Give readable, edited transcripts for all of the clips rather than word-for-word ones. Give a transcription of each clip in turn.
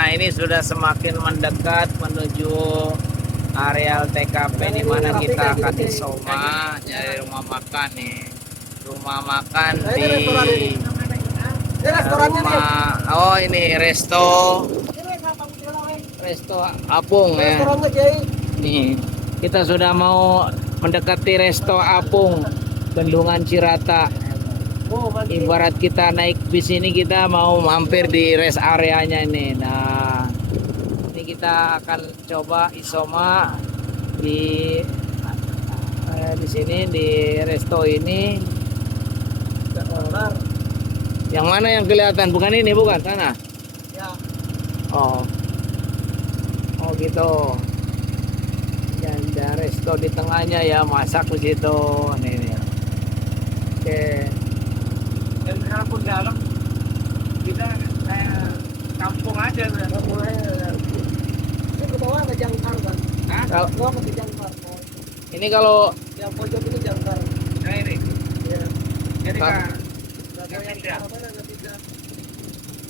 Nah, ini sudah semakin mendekat menuju areal TKP di mana kita akan isoma dari rumah makan nih. Rumah makan di rumah, oh ini resto Apung ya. Nih, kita sudah mau mendekati resto Apung, Bendungan Cirata. Ibarat kita naik bis ini kita mau mampir di rest areanya ini. Nah, ini kita akan coba isoma di sini di resto ini. Yang mana yang kelihatan? Bukan ini, bukan sana. Ya. Oh, oh gitu. Dan ada resto di tengahnya ya, masak di situ. Nih. Oke. Dan kalaupun dalam kita kayak kampung aja, kampung aja. Ini ke bawah ada jangkar kan? Kalau Bawah ke jangkar. ini kalau Yang pojok ini jangkar. Nah ini, Ya. jadi Kak. Kak,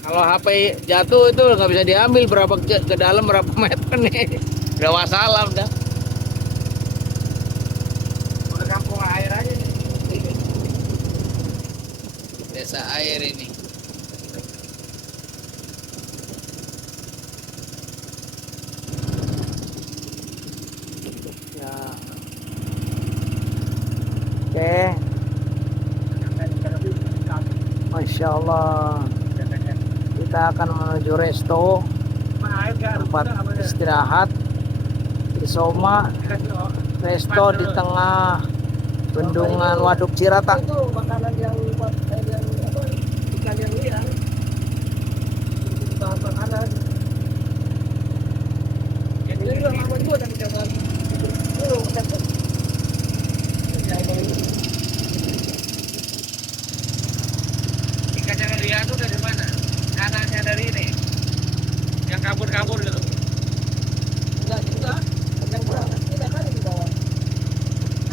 Kalau HP jatuh itu nggak bisa diambil berapa ke dalam berapa meter nih. Udah wassalam dah. udah kampung air aja nih. Desa air ini. Ya. Oke. Masya Allah. Kita akan menuju resto, tempat istirahat, isoma, resto di tengah bendungan Waduk Cirata. Itu makanan yang buat yang apa? Ikan yang liar. Bahan makanan. Ini juga lama juga dari zaman dulu. Ikan yang lihat tuh dari mana? Anaknya dari ini, yang kabur-kabur gitu. Enggak juga. Yang berangkat kita kan di bawah.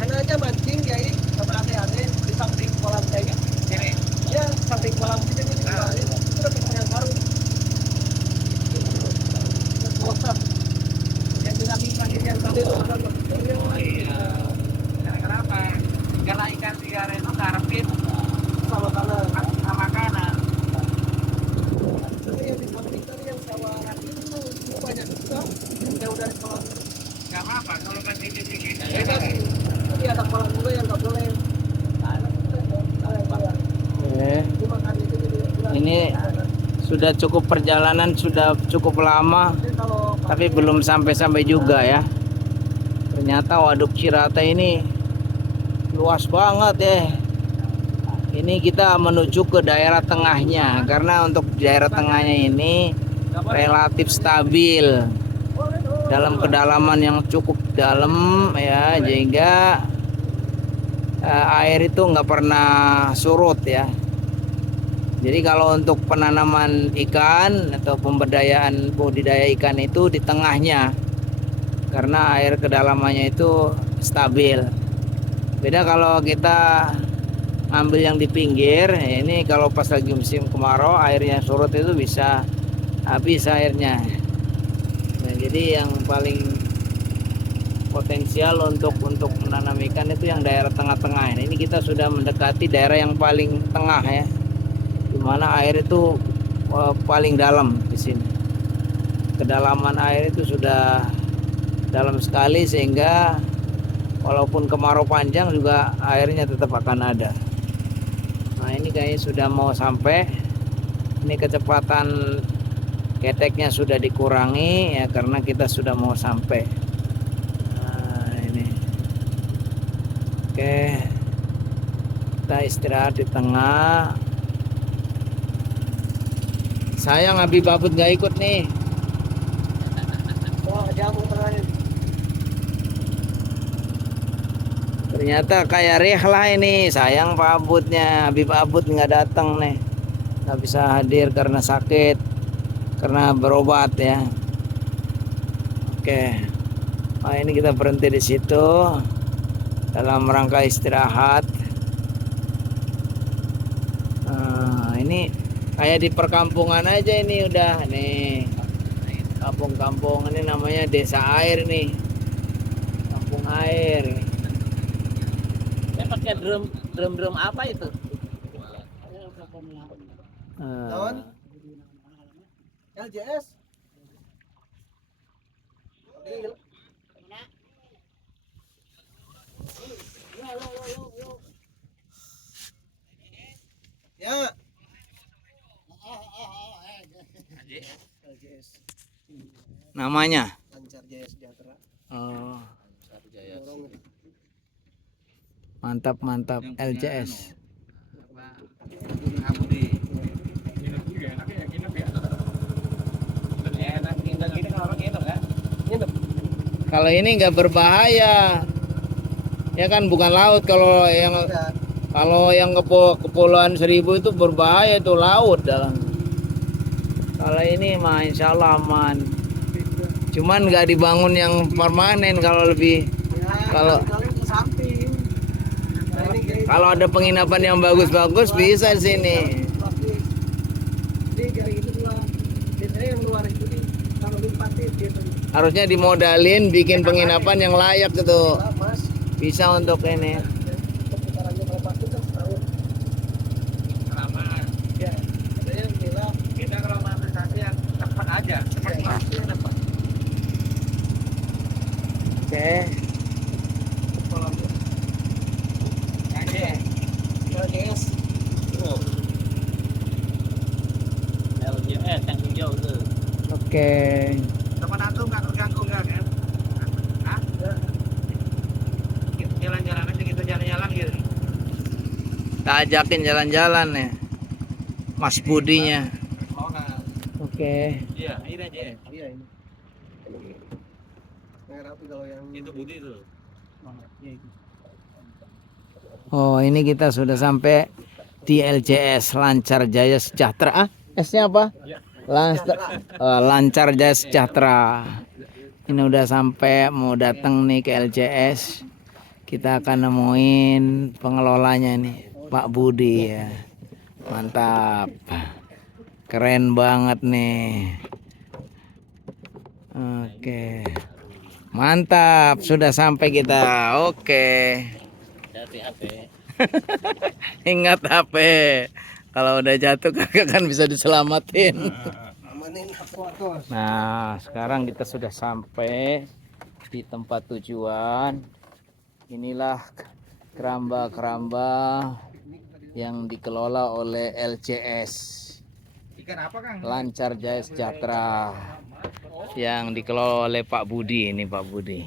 Anak aja mancing jadi sama ade-ade di samping kolam kayaknya. Ini, Ya, samping kolam kita ini. Itu udah kita yang baru. Yang bilang ikan yang tadi itu kan. oh iya. Karena kenapa? Karena ikan tiga itu karpit Sama kanan. sama kanan. Tapi yang di samping tadi yang sawah itu banyak juga. Yang udah di kolam. Gak apa-apa kalau kan dikit-dikit. Tapi ada kolam juga yang nggak boleh. Dimakan itu jadi. Ini sudah cukup perjalanan, sudah cukup lama, Kalau tapi belum sampai-sampai juga ya. Ternyata Waduk Cirata ini luas banget ya. Ini kita menuju ke daerah tengahnya, karena untuk daerah tengahnya ini relatif stabil dalam kedalaman yang cukup dalam ya, sehingga air itu nggak pernah surut ya. Jadi kalau untuk penanaman ikan atau pemberdayaan budidaya ikan itu di tengahnya, karena air kedalamannya itu stabil. Beda kalau kita ambil yang di pinggir, ini kalau pas lagi musim kemarau airnya surut itu bisa habis airnya. Nah, jadi yang paling potensial untuk menanam ikan itu yang daerah tengah-tengah. Ini kita sudah mendekati daerah yang paling tengah ya, di mana air itu paling dalam di sini. Kedalaman air itu sudah dalam sekali, sehingga walaupun kemarau panjang juga airnya tetap akan ada. Nah, ini kayaknya sudah mau sampai. Ini kecepatan keteknya sudah dikurangi ya, karena kita sudah mau sampai. Nah, ini. Oke. Kita istirahat di tengah. Sayang Abi Babut gak ikut nih. wah jamu terakhir. Ternyata kayak Rehlah ini. Sayang Pak Abutnya, Habib Abut nggak datang nih, nggak bisa hadir karena sakit, karena berobat ya. Oke, nah ini kita berhenti di situ dalam rangka istirahat. Nah, ini kayak di perkampungan aja ini udah nih. Kampung-kampung ini namanya desa air nih. Kampung air. Saya pakai drum apa itu? Ah. LJS. Ya. LJS. Namanya. Lancar Jaya Sejahtera. Oh, Dorong. mantap mantap LCS. Kalau ini nggak berbahaya, ya kan bukan laut. Kalau yang Kepulauan Seribu itu berbahaya, itu laut dalam. Kalau ini mah insya Allah aman. Cuman nggak dibangun yang permanen. Kalau lebih kalau ke samping. Nah, ini kayak kalau ada penginapan yang bagus-bagus bisa di sini. ini kayak gitu lah. Biasanya yang luar itu nih kalau limpatin gitu. Harusnya dimodalin bikin penginapan yang layak gitu. Lah, Mas. Bisa untuk ini. Putarannya kalau masuk kan setahun. Lama. Ya, katanya bilang Kita kalau monetisasi yang cepat aja, cepat pasti dapat. Oke. kalau LJS. LJS yang hijau tuh. Oke. Teman antum nggak terganggu nggak kan? Hah? Jalan-jalan aja kita jalan-jalan gitu. Kita ajakin jalan-jalan ya. Mas Budinya. Mau nggak? Oke. Iya, ini aja. Iya ini. Nggak rapi kalau yang Itu Budi tuh. Iya itu. Oh, ini kita sudah sampai di LCS Lancar Jaya Sejahtera. S-nya apa? Lancar Jaya Sejahtera. Ini udah sampai mau datang nih ke LCS. Kita akan nemuin pengelolanya nih, Pak Budi ya. Mantap. Keren banget nih. Oke. Mantap, sudah sampai kita. Oke. Dari HP. Ingat HP. Kalau udah jatuh kagak kan bisa diselamatin. Amanin motor. Nah, sekarang kita sudah sampai di tempat tujuan. Inilah keramba-keramba yang dikelola oleh LCS Ikan apa, Kang? Lancar Jaya Sejahtera, yang dikelola oleh Pak Budi. Ini Pak Budi.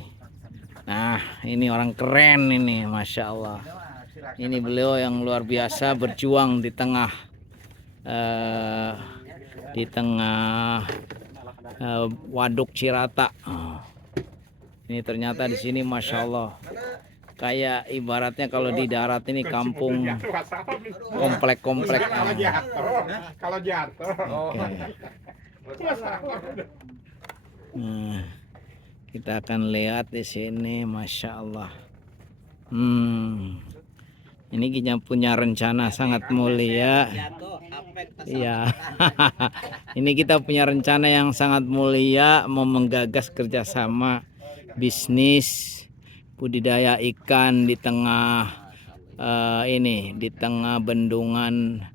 Nah, ini orang keren ini, Masya Allah. Ini beliau yang luar biasa berjuang di tengah waduk Cirata. Ini ternyata di sini Masya Allah, kayak ibaratnya kalau di darat ini kampung komplek-komplek. Kalau jatuh. Oke. Nah, kita akan lihat di sini, Masya Allah. Ini kita punya rencana sangat mulia. Iya. Ini kita punya rencana yang sangat mulia, mau menggagas kerjasama bisnis budidaya ikan di tengah di tengah bendungan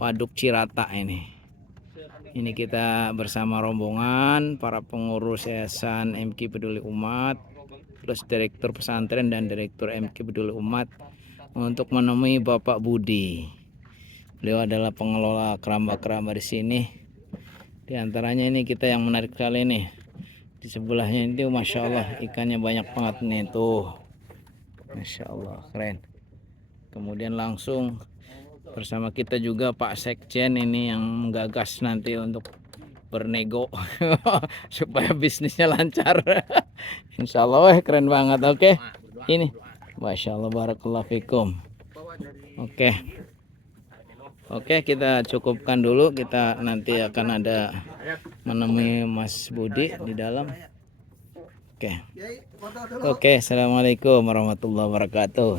Waduk Cirata ini. Ini kita bersama rombongan para pengurus Yayasan MK Peduli Umat, plus Direktur Pesantren dan Direktur MK Peduli Umat, untuk menemui Bapak Budi. Beliau adalah pengelola keramba-keramba di sini. Di antaranya ini kita yang menarik kali ini. Di sebelahnya itu Masya Allah ikannya banyak banget nih tuh. Masya Allah keren. Kemudian langsung bersama kita juga Pak Sekjen ini yang menggagas nanti untuk bernego supaya bisnisnya lancar. Insya Allah keren banget. Oke. Ini Masya Allah barakallahu fikum. Oke, kita cukupkan dulu. Kita nanti akan ada menemui Mas Budi di dalam. Oke, assalamualaikum warahmatullahi wabarakatuh.